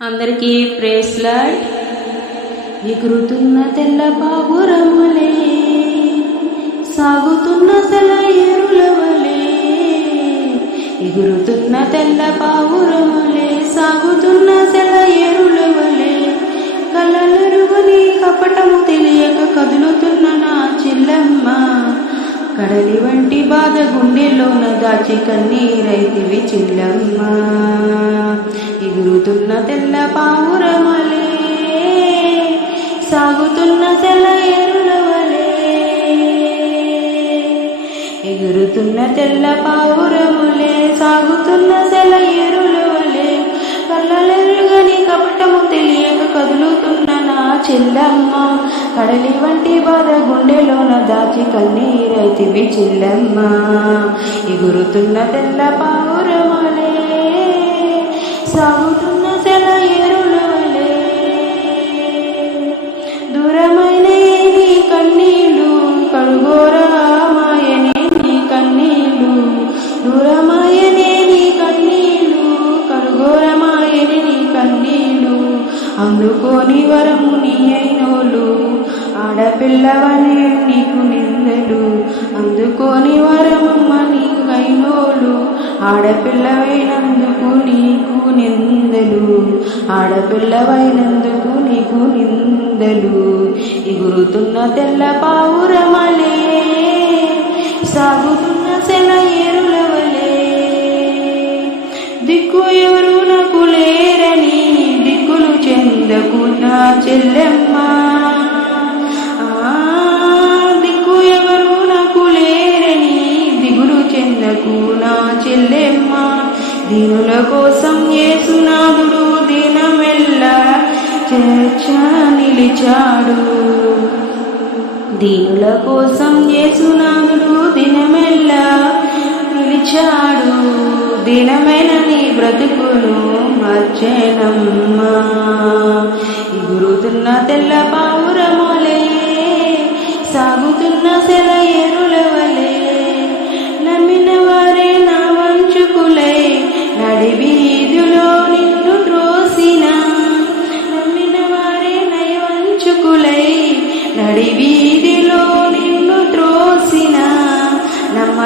అందరికీ ప్రేస్లాడ్ ఎగురుతున్న తెల్ల పావురములే సాగుతున్న సెల ఎరులవలే. ఎగురుతున్న తెల్ల పావురములే సాగుతున్న సెల ఎరులవలే. వలె కపటము తెలియక కదులుతున్న నా చెల్లమ్మ కడలి వంటి బాధ గుండెలో దాచి కన్నీరైతివి చిల్లమ్మా. ఎగురుతున్న తెల్ల పావురమలే సాగుతున్న తెల్ల ఎరుల వలె ఎగురుతున్న తెల్ల పావురములే సాగుతున్న తెల్ల ఎరుల వలె కళ్ళలెరుగని కపటము తెలియక కదులుతున్న నా చెల్లమ్మ. కడలి వంటి బాధ గుండెలోన దాచి కన్నీరైతివి చెల్లమ్మ. ఎగురుతున్న తెల్ల పావురమలే సాగుతున్న తెల ఎరుల దూరమైన నీ కన్నీళ్ళు కడుగోరామాయనే నీ కన్నీళ్ళు. దూరమాయనే నీ కన్నీళ్ళు కడుగోరమాయనే నీ కన్నీళ్ళు. అందుకోని వరము నీ అయినోళ్ళు ఆడపిల్లవనే నీకు నిందలు. అందుకోని వరమమ్మ నీకు కైనోలు ఆడపిల్లవైనందుకు నీకు నిందలు. ఆడపిల్లవైనందుకు నీకు నిందలు. ఎగురుతున్న తెల్ల పావురమలే సాగుతున్న సెల ఎరుల దిక్కు ఎవరు నాకు లేరని దిక్కులు చెందకు నా చెల్లెమ్మ. నా దీనుల కోసం ఏసునాథుడు దినమెల్ల చర్చ నిలిచాడు. దీనుల కోసం ఏసునాథుడు దినమెల్లా నిలిచాడు. దినమైన నీ బ్రతుకును మార్చేనమ్మా. గురుతున్న తెల్ల పావురమలే సాగుతున్న సెల ఎరుల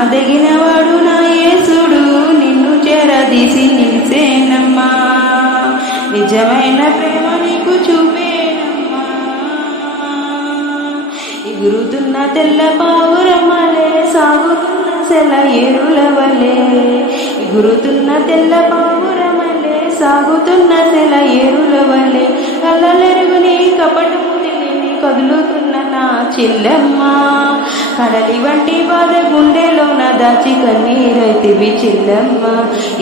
నమ్మదగిన నా యేసుడు నిన్ను చేరదీసి నిలిసేనమ్మా నిజమైన ప్రేమ నీకు చూపేనమ్మా. ఎగురుతున్న తెల్ల పావురమలే సాగుతున్న సెల ఎరుల వలె. ఎగురుతున్న తెల్ల పావురమలే సాగుతున్న సెల ఎరుల వలె. కళ్ళలెరుగుని కపటము కదులుతున్న నా చెల్లెమ్మ. కడలి వంటి బాధ గుండెలోన దాచి కన్నీరైతివి చెల్లెమ్మ.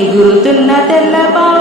ఎగురుతున్న తెల్ల పావురమలే